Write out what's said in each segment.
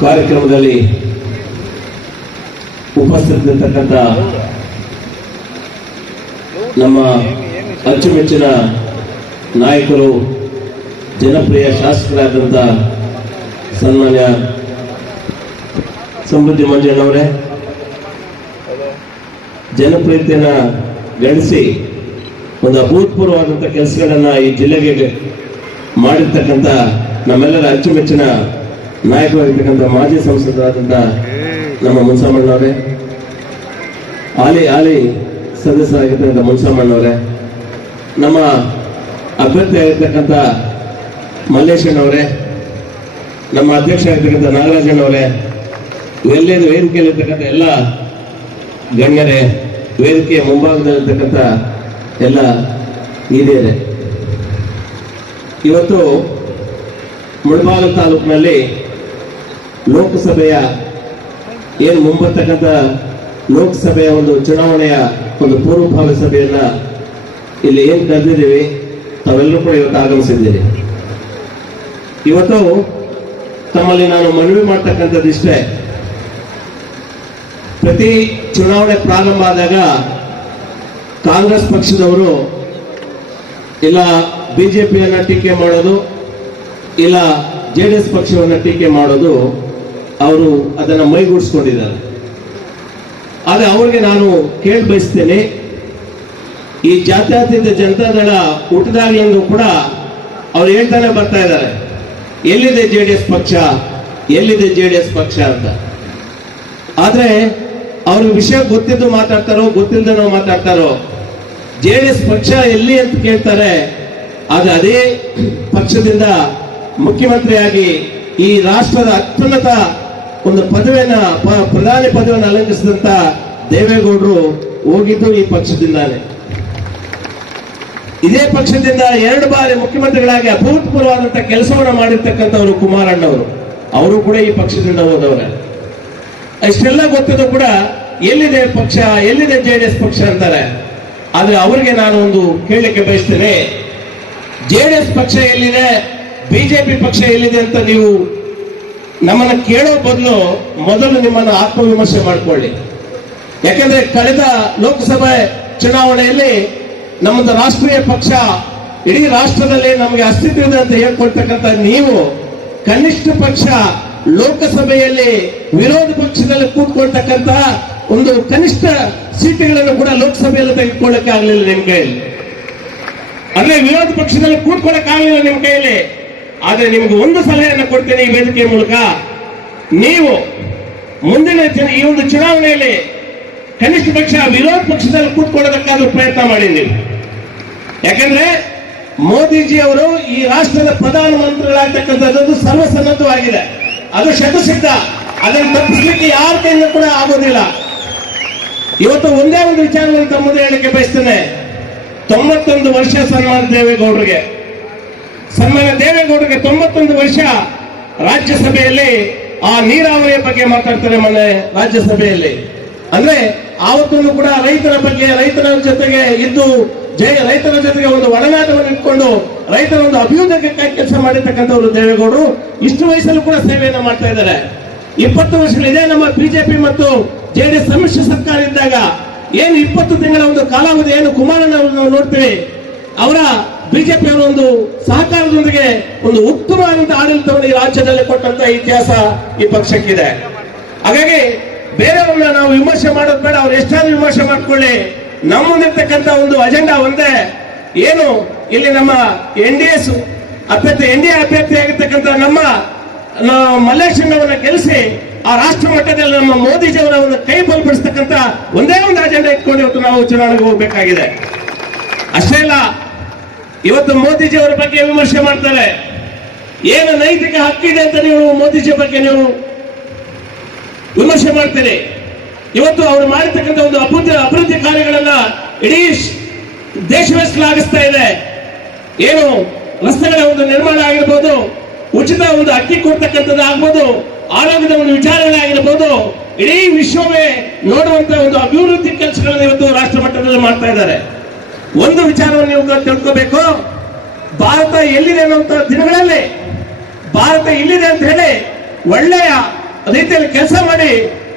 ಕಾರ್ಯಕ್ರಮದಲ್ಲಿ ಉಪಸ್ಥಿತರಿರ್ತಕ್ಕಂಥ ನಮ್ಮ ಅಚ್ಚುಮೆಚ್ಚಿನ ನಾಯಕರು, ಜನಪ್ರಿಯ ಶಾಸಕರಾದಂಥ ಸನ್ಮಾನ್ಯ ಸಮೃದ್ಧಿ ಮಂಜಣ್ಣವರೇ ಜನಪ್ರಿಯತೆಯನ್ನು ಗಳಿಸಿ ಒಂದು ಅಭೂತಪೂರ್ವವಾದಂಥ ಕೆಲಸಗಳನ್ನು ಈ ಜಿಲ್ಲೆಗೆ ಮಾಡಿರ್ತಕ್ಕಂಥ ನಮ್ಮೆಲ್ಲರ ಅಚ್ಚುಮೆಚ್ಚಿನ ನಾಯಕರಾಗಿರ್ತಕ್ಕಂಥ ಮಾಜಿ ಸಂಸದರಾದಂಥ ನಮ್ಮ ಮುನ್ಸಾಮಣ್ಣವರೇ ಆಲಿ ಆಲಿ ಸದಸ್ಯರಾಗಿರ್ತಕ್ಕಂಥ ಮುನ್ಸಾಮಣ್ಣವರೇ ನಮ್ಮ ಅಭ್ಯರ್ಥಿ ಆಗಿರ್ತಕ್ಕಂಥ ಮಲ್ಲೇಶಣ್ಣವರೇ ನಮ್ಮ ಅಧ್ಯಕ್ಷ ಆಗಿರ್ತಕ್ಕಂಥ ನಾಗರಾಜಣ್ಣವರೇ ಇವೆಲ್ಲ ವೇದಿಕೆಯಲ್ಲಿರ್ತಕ್ಕಂಥ ಎಲ್ಲ ಗಣ್ಯರೇ, ವೇದಿಕೆಯ ಮುಂಭಾಗದಲ್ಲಿರ್ತಕ್ಕಂಥ ಎಲ್ಲ ಹಿರಿಯರೇ. ಇವತ್ತು ಮುಳಬಾಗಲ್ ತಾಲೂಕಿನಲ್ಲಿ ಲೋಕಸಭೆಯ ಏನು ಮುಂಬರ್ತಕ್ಕಂಥ ಲೋಕಸಭೆಯ ಒಂದು ಚುನಾವಣೆಯ ಒಂದು ಪೂರ್ವಭಾವಿ ಸಭೆಯನ್ನ ಇಲ್ಲಿ ಏನು ಕರೆದಿದ್ದೀವಿ, ತಾವೆಲ್ಲರೂ ಕೂಡ ಇವತ್ತು ಆಗಮಿಸಿದ್ದೀರಿ. ಇವತ್ತು ತಮ್ಮಲ್ಲಿ ನಾನು ಮನವಿ ಮಾಡ್ತಕ್ಕಂಥದ್ದು ಇಷ್ಟೇ. ಪ್ರತಿ ಚುನಾವಣೆ ಪ್ರಾರಂಭ ಆದಾಗ ಕಾಂಗ್ರೆಸ್ ಪಕ್ಷದವರು ಇಲ್ಲ ಬಿಜೆಪಿಯನ್ನ ಟೀಕೆ ಮಾಡೋದು, ಇಲ್ಲ ಜೆ ಡಿ ಪಕ್ಷವನ್ನ ಟೀಕೆ ಮಾಡೋದು ಅವರು ಅದನ್ನ ಮೈಗೂಡಿಸ್ಕೊಂಡಿದ್ದಾರೆ. ಆದರೆ ಅವ್ರಿಗೆ ನಾನು ಕೇಳಿ ಬಯಸ್ತೇನೆ, ಈ ಜಾತ್ಯತೀತ ಜನತಾದಳ ಎಂದು ಕೂಡ ಅವ್ರು ಹೇಳ್ತಾನೆ ಬರ್ತಾ ಇದ್ದಾರೆ. ಎಲ್ಲಿದೆ ಜೆ ಡಿ ಎಸ್ ಪಕ್ಷ? ಎಲ್ಲಿದೆ ಜೆ ಡಿ ಎಸ್ ಪಕ್ಷ ಅಂತ. ಆದರೆ ಅವ್ರಿಗೆ ವಿಷಯ ಗೊತ್ತಿದ್ದು ಮಾತಾಡ್ತಾರೋ ಗೊತ್ತಿಲ್ಲದೆ ಮಾತಾಡ್ತಾರೋ, ಜೆ ಡಿ ಎಸ್ ಪಕ್ಷ ಎಲ್ಲಿ ಅಂತ ಕೇಳ್ತಾರೆ, ಆದ್ರೆ ಅದೇ ಪಕ್ಷದಿಂದ ಮುಖ್ಯಮಂತ್ರಿಯಾಗಿ ಈ ರಾಷ್ಟ್ರದ ಅತ್ಯುನ್ನತ ಒಂದು ಪದವಿಯನ್ನ ಪ್ರಧಾನಿ ಪದವಿಯನ್ನು ಅಲಂಕರಿಸಿದಂತ ದೇವೇಗೌಡರು ಹೋಗಿದ್ದು ಈ ಪಕ್ಷದಿಂದಾನೆ. ಇದೇ ಪಕ್ಷದಿಂದ ಎರಡು ಬಾರಿ ಮುಖ್ಯಮಂತ್ರಿಗಳಾಗಿ ಅಭೂತಪೂರ್ವವಾದಂತಹ ಕೆಲಸವನ್ನು ಮಾಡಿರ್ತಕ್ಕಂಥವರು ಕುಮಾರಣ್ಣವರು. ಅವರು ಕೂಡ ಈ ಪಕ್ಷದಿಂದ ಹೋದವ್ರೆ. ಇಷ್ಟೆಲ್ಲ ಗೊತ್ತಿದ್ದು ಕೂಡ ಎಲ್ಲಿದೆ ಪಕ್ಷ, ಎಲ್ಲಿದೆ ಜೆ ಡಿ ಎಸ್ ಪಕ್ಷ ಅಂತಾರೆ. ಆದ್ರೆ ಅವರಿಗೆ ನಾನು ಒಂದು ಕೇಳಲಿಕ್ಕೆ ಬಯಸ್ತೇನೆ ಜೆ ಡಿ ಎಸ್ ಪಕ್ಷ ಎಲ್ಲಿದೆ, ಬಿಜೆಪಿ ಪಕ್ಷ ಎಲ್ಲಿದೆ ಅಂತ ನೀವು ನಮ್ಮನ್ನ ಕೇಳೋ ಬದಲು ಮೊದಲು ನಿಮ್ಮನ್ನು ಆತ್ಮವಿಮರ್ಶೆ ಮಾಡಿಕೊಳ್ಳಿ. ಯಾಕೆಂದ್ರೆ ಕಳೆದ ಲೋಕಸಭೆ ಚುನಾವಣೆಯಲ್ಲಿ ನಮ್ಮದು ರಾಷ್ಟ್ರೀಯ ಪಕ್ಷ ಇಡೀ ರಾಷ್ಟ್ರದಲ್ಲಿ ನಮಗೆ ಅಸ್ತಿತ್ವ ಇದೆ ಅಂತ ಹೇಳ್ಕೊಳ್ತಕ್ಕಂಥ ನೀವು ಕನಿಷ್ಠ ಪಕ್ಷ ಲೋಕಸಭೆಯಲ್ಲಿ ವಿರೋಧ ಪಕ್ಷದಲ್ಲಿ ಕೂತ್ಕೊಳ್ತಕ್ಕಂತಹ ಒಂದು ಕನಿಷ್ಠ ಸೀಟುಗಳನ್ನು ಕೂಡ ಲೋಕಸಭೆಯಲ್ಲಿ ತೆಗೆದುಕೊಳ್ಳಕ್ಕೆ ಆಗಲಿಲ್ಲ ನಿಮ್ ಕೈಯಲ್ಲಿ. ಅಂದ್ರೆ ವಿರೋಧ ಪಕ್ಷದಲ್ಲಿ ಕೂತ್ಕೊಳ್ಳಕ್ ಆಗಲಿಲ್ಲ ನಿಮ್ ಕೈಯಲ್ಲಿ. ಆದ್ರೆ ನಿಮ್ಗೆ ಒಂದು ಸಲಹೆಯನ್ನು ಕೊಡ್ತೇನೆ ಈ ವೇದಿಕೆಯ ಮೂಲಕ. ನೀವು ಮುಂದಿನ ಈ ಒಂದು ಚುನಾವಣೆಯಲ್ಲಿ ಕನಿಷ್ಠ ಪಕ್ಷ ವಿರೋಧ ಪಕ್ಷದಲ್ಲಿ ಕೂತ್ಕೊಳ್ಳೋದಕ್ಕಾದ್ರೂ ಪ್ರಯತ್ನ ಮಾಡಿ ನೀವು. ಯಾಕಂದ್ರೆ ಮೋದಿಜಿ ಅವರು ಈ ರಾಷ್ಟ್ರದ ಪ್ರಧಾನಮಂತ್ರಿಗಳಾಗ್ತಕ್ಕಂಥದ್ದು ಸರ್ವಸನ್ನದ್ಧವಾಗಿದೆ ಅದು ಶತಸಿದ್ಧ. ಅದನ್ನು ತಪ್ಪಿಸ್ಲಿಕ್ಕೆ ಯಾರ ಕೈಯಿಂದ ಕೂಡ ಆಗೋದಿಲ್ಲ. ಇವತ್ತು ಒಂದೇ ಒಂದು ವಿಚಾರವನ್ನು ತಮ್ಮದೇ ಮುಂದೆ ಹೇಳಕ್ಕೆ ಬಯಸ್ತೇನೆ. ತೊಂಬತ್ತೊಂದು ವರ್ಷ ಸನ್ಮಾನ ದೇವೇಗೌಡರಿಗೆ. ಸನ್ಮಾನ ದೇವೇಗೌಡರಿಗೆ ತೊಂಬತ್ತೊಂದು ವರ್ಷ ರಾಜ್ಯಸಭೆಯಲ್ಲಿ ಆ ನೀರಾವರಿಯ ಬಗ್ಗೆ ಮಾತಾಡ್ತಾರೆ ಮೊನ್ನೆ ರಾಜ್ಯಸಭೆಯಲ್ಲಿ. ಅಂದ್ರೆ ಆವತ್ತೂ ಕೂಡ ರೈತರ ಬಗ್ಗೆ, ರೈತರ ಜೊತೆಗೆ ಇದ್ದು ಜಯ ರೈತರ ಜೊತೆಗೆ ಒಂದು ಒಡನಾಟವನ್ನು ಇಟ್ಕೊಂಡು ರೈತರ ಒಂದು ಅಭಿವೃದ್ಧಿಗೆ ಕೆಲಸ ಮಾಡಿರ್ತಕ್ಕಂಥವ್ರು ದೇವೇಗೌಡರು ಇಷ್ಟು ವಯಸ್ಸಲ್ಲೂ ಕೂಡ ಸೇವೆಯನ್ನು ಮಾಡ್ತಾ ಇದ್ದಾರೆ. ಇಪ್ಪತ್ತು ವರ್ಷಗಳಿದೆ ನಮ್ಮ ಬಿಜೆಪಿ ಮತ್ತು ಜೆಡಿಎಸ್ ಸಮ್ಮಿಶ್ರ ಸರ್ಕಾರ ಇದ್ದಾಗ. ಏನು ಇಪ್ಪತ್ತು ತಿಂಗಳ ಒಂದು ಕಾಲಾವಧಿ ಏನು ಕುಮಾರಣ್ಣ ನೋಡ್ತೀವಿ. ಅವರ ಬಿಜೆಪಿ ಒಂದು ಸಹಕಾರದೊಂದಿಗೆ ಒಂದು ಉತ್ತಮವಾದಂತಹ ಆಡಳಿತವನ್ನು ಈ ರಾಜ್ಯದಲ್ಲಿ ಕೊಟ್ಟಂತ ಇತಿಹಾಸ ಈ ಪಕ್ಷಕ್ಕಿದೆ. ಹಾಗಾಗಿ ಬೇರೆಯವ್ರನ್ನ ನಾವು ವಿಮರ್ಶೆ ಮಾಡೋದು ಬೇಡ, ಅವ್ರು ಎಷ್ಟಾದ್ರೂ ವಿಮರ್ಶೆ ಮಾಡ್ಕೊಳ್ಳಿ. ನಮ್ಮ ಮುಂದಿರ್ತಕ್ಕಂಥ ಒಂದು ಅಜೆಂಡಾ ಒಂದೇ. ಏನು? ಇಲ್ಲಿ ನಮ್ಮ ಎನ್ ಡಿ ಎಸ್ ಅಭ್ಯರ್ಥಿ, ಎನ್ ಡಿ ಎ ಅಭ್ಯರ್ಥಿ ಆಗಿರ್ತಕ್ಕಂಥ ನಮ್ಮ ನಾವು ಮಲ್ಲೇಶಣ್ಣವನ್ನ ಗೆಲ್ಲಿಸಿ ಆ ರಾಷ್ಟ್ರ ಮಟ್ಟದಲ್ಲಿ ನಮ್ಮ ಮೋದಿಜಿ ಅವರ ಒಂದು ಕೈ ಬಲಪಡಿಸ್ತಕ್ಕಂಥ ಒಂದೇ ಒಂದು ಅಜೆಂಡಾ ಇಟ್ಕೊಂಡು ಇವತ್ತು ನಾವು ಚುನಾವಣೆಗೆ ಹೋಗ್ಬೇಕಾಗಿದೆ. ಅಷ್ಟೇ ಅಲ್ಲ ಇವತ್ತು ಮೋದಿಜಿ ಅವರ ಬಗ್ಗೆ ವಿಮರ್ಶೆ ಮಾಡ್ತಾರೆ. ಏನು ನೈತಿಕ ಹಕ್ಕಿದೆ ಅಂತ ನೀವು ಮೋದಿಜಿ ಬಗ್ಗೆ ನೀವು ವಿಮರ್ಶೆ ಮಾಡ್ತೀರಿ? ಇವತ್ತು ಅವರು ಮಾಡಿರ್ತಕ್ಕಂಥ ಒಂದು ಅಭಿವೃದ್ಧಿ ಅಭಿವೃದ್ಧಿ ಕಾರ್ಯಗಳನ್ನ ಇಡೀ ದೇಶವೇ ಶ್ಲಾಘಿಸ್ತಾ ಇದೆ. ಏನು ರಸ್ತೆಗಳ ಒಂದು ನಿರ್ಮಾಣ ಆಗಿರ್ಬೋದು, ಉಚಿತ ಒಂದು ಅಕ್ಕಿ ಕೊಡ್ತಕ್ಕಂಥದ್ದು ಆಗ್ಬೋದು, ಆರೋಗ್ಯದ ಒಂದು ವಿಚಾರಗಳಾಗಿರ್ಬೋದು ಇಡೀ ವಿಶ್ವವೇ ನೋಡುವಂತ ಒಂದು ಅಭಿವೃದ್ಧಿ ಕೆಲಸಗಳನ್ನು ಇವತ್ತು ರಾಷ್ಟ್ರ ಮಟ್ಟದಲ್ಲಿ ಮಾಡ್ತಾ ಇದ್ದಾರೆ. ಒಂದು ವಿಚಾರವನ್ನು ನೀವು ತಿಳ್ಕೋಬೇಕು. ಭಾರತ ಎಲ್ಲಿದೆ ಅನ್ನುವಂತ ದಿನಗಳಲ್ಲಿ ಭಾರತ ಇಲ್ಲಿದೆ ಅಂತ ಹೇಳಿ ಒಳ್ಳೆಯ ರೀತಿಯಲ್ಲಿ ಕೆಲಸ ಮಾಡಿ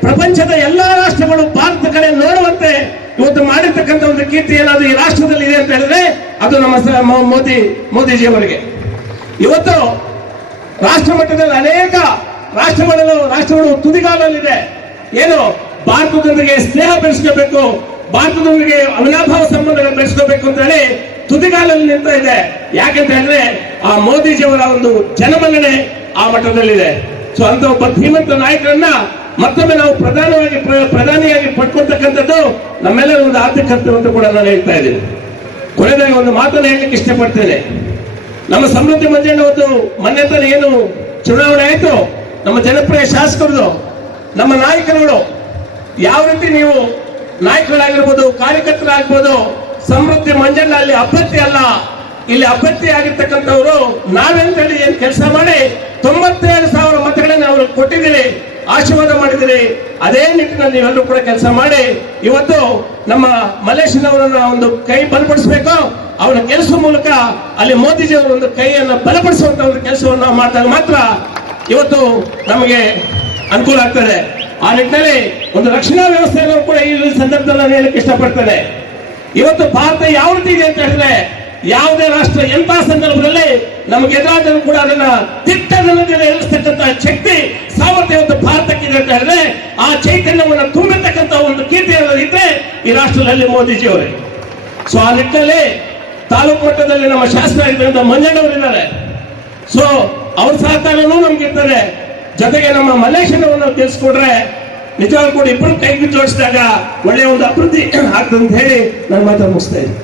ಪ್ರಪಂಚದ ಎಲ್ಲಾ ರಾಷ್ಟ್ರಗಳು ಭಾರತ ಕಡೆ ನೋಡುವಂತೆ ಇವತ್ತು ಮಾಡಿರ್ತಕ್ಕಂಥ ಒಂದು ಕೀರ್ತಿ ಏನಾದ್ರು ಈ ರಾಷ್ಟ್ರದಲ್ಲಿ ಇದೆ ಅಂತ ಹೇಳಿದ್ರೆ ಅದು ನಮ್ಮ ಮೋದಿ ಮೋದಿಜಿ ಮೋದಿ, ಮೋದಿಜಿಯವರಿಗೆ. ಇವತ್ತು ರಾಷ್ಟ್ರ ಮಟ್ಟದಲ್ಲಿ ಅನೇಕ ರಾಷ್ಟ್ರಗಳಲ್ಲಿ ರಾಷ್ಟ್ರಗಳು ತುದಿಗಾಲಲ್ಲಿದೆ. ಏನು ಭಾರತದೊಂದಿಗೆ ಸ್ನೇಹ ಬೆಳೆಸ್ಕೋಬೇಕು, ಭಾರತದೊಂದಿಗೆ ಅವಿನಾಭಾವ ಸಂಬಂಧಗಳು ಬೆಳೆಸ್ಕೋಬೇಕು ಅಂತ ಹೇಳಿ ನಿಂತ ಇದೆ. ಯಾಕಂತ ಹೇಳಿದ್ರೆ, ಆ ಮೋದಿಜಿಯವರ ಒಂದು ಜನಮನ್ನಣೆ ಆ ಮಟ್ಟದಲ್ಲಿದೆ. ಸೊ ಅಂತ ಒಬ್ಬ ಧೀಮಂತ ನಾಯಕರನ್ನ ಮತ್ತೊಮ್ಮೆ ನಾವು ಪ್ರಧಾನವಾಗಿ ಪ್ರ- ಪ್ರಧಾನಿಯಾಗಿ ಪಡ್ಕೊಳ್ತಕ್ಕಂಥದ್ದು ನಮ್ಮೆಲ್ಲರ ಒಂದು ಆರ್ಥಿಕ ಕರ್ತವ್ಯ ಕೂಡ ನಾನು ಹೇಳ್ತಾ ಇದ್ದೀನಿ. ಕೊನೆಯದಾಗಿ ಒಂದು ಮಾತನ್ನು ಹೇಳಲಿಕ್ಕೆ ಇಷ್ಟಪಡ್ತೇನೆ. ನಮ್ಮ ಸಮೃದ್ಧಿ ಮಂಜಣ್ಣ ಒಂದು ಮೊನ್ನೆ ತಾನೆ ಏನು ಚುನಾವಣೆ ಆಯಿತು. ನಮ್ಮ ಜನಪ್ರಿಯ ಶಾಸಕರದು, ನಮ್ಮ ನಾಯಕರುಗಳು ಯಾವ ರೀತಿ ನೀವು ನಾಯಕರಾಗಿರ್ಬೋದು ಕಾರ್ಯಕರ್ತರಾಗ್ಬೋದು ಸಮೃದ್ಧಿ ಮಂಜಣ್ಣ ಅಲ್ಲಿ ಅಭ್ಯರ್ಥಿ ಅಲ್ಲ. ಇಲ್ಲಿ ಅಭ್ಯರ್ಥಿ ಆಗಿರ್ತಕ್ಕಂಥವ್ರು ನಾವೆಂತೇಳಿ ಏನ್ ಕೆಲಸ ಮಾಡಿ ತೊಂಬತ್ತೇಳು ಸಾವಿರ ಮತಗಳನ್ನ ಅವರು ಕೊಟ್ಟಿದ್ದೀರಿ, ಆಶೀರ್ವಾದ ಮಾಡಿದಿರಿ ಅದೇ ನಿಟ್ಟಿನಲ್ಲಿ ನೀವೆಲ್ಲರೂ ಕೂಡ ಕೆಲಸ ಮಾಡಿ, ಇವತ್ತು ನಮ್ಮ ಮಲೇಶನವರನ್ನ ಒಂದು ಕೈ ಬಲಪಡಿಸಬೇಕು. ಅವರ ಕೆಲಸ ಮೂಲಕ ಅಲ್ಲಿ ಮೋದಿಜಿ ಅವರ ಒಂದು ಕೈಯನ್ನು ಬಲಪಡಿಸುವಂತ ಒಂದು ಕೆಲಸವನ್ನು ಮಾಡಿದಾಗ ಮಾತ್ರ ಇವತ್ತು ನಮಗೆ ಅನುಕೂಲ ಆಗ್ತದೆ. ಆ ನಿಟ್ಟಿನಲ್ಲಿ ಒಂದು ರಕ್ಷಣಾ ವ್ಯವಸ್ಥೆಯನ್ನು ಕೂಡ ಈ ಸಂದರ್ಭದಲ್ಲಿ ನಾನು ಹೇಳಕ್ಕೆ ಇಷ್ಟಪಡ್ತೇನೆ. ಇವತ್ತು ಭಾರತ ಯಾವ ರೀತಿ ಇದೆ ಅಂತ ಹೇಳಿದ್ರೆ, ಯಾವುದೇ ರಾಷ್ಟ್ರ ಎಂತಹ ಸಂದರ್ಭದಲ್ಲಿ ನಮಗೆ ಎದುರಾದರೂ ಕೂಡ ಅದನ್ನ ದಿಟ್ಟದಲ್ಲಿ ಎದುರಿಸ್ತಕ್ಕಂತಹ ಶಕ್ತಿ, ಸಾಮರ್ಥ್ಯ ಇವತ್ತು ಭಾರತಕ್ಕಿದೆ ಅಂತ ಹೇಳಿದ್ರೆ, ಆ ಚೈತನ್ಯವನ್ನು ತುಂಬಿರ್ತಕ್ಕಂತಹ ಒಂದು ಕೀರ್ತಿ ಇದ್ರೆ ಈ ರಾಷ್ಟ್ರದಲ್ಲಿ ಮೋದಿಜಿ ಅವರೇ ಸೊ ಆ ನಿಟ್ಟಿನಲ್ಲಿ ತಾಲೂಕು ಮಟ್ಟದಲ್ಲಿ ನಮ್ಮ ಶಾಸಕರಾಗಿರ್ತಕ್ಕಂಥ ಮಂಜಣ್ಣವರಿದ್ದಾರೆ ಸೊ ಅವ್ರ ಸಹಕಾರನೂ ನಮ್ಗೆ ಇರ್ತಾರೆ ಜೊತೆಗೆ ನಮ್ಮ ಮಲ್ಲೇಶ್ವರವನ್ನು ತಿಳಿಸ್ಕೊಡ್ರೆ ನಿಜವಾಗ್ಲೂ ಕೂಡ ಇಬ್ಬರು ಕೈಗೆ ಜೋಡಿಸಿದಾಗ ಒಳ್ಳೆಯ ಒಂದು ಅಭಿವೃದ್ಧಿ ಆಗ್ತದೆ ಅಂತ ಹೇಳಿ ನನ್ನ ಮಾತನ್ನು ಮುಗಿಸ್ತಾ ಇದ್ದೀನಿ.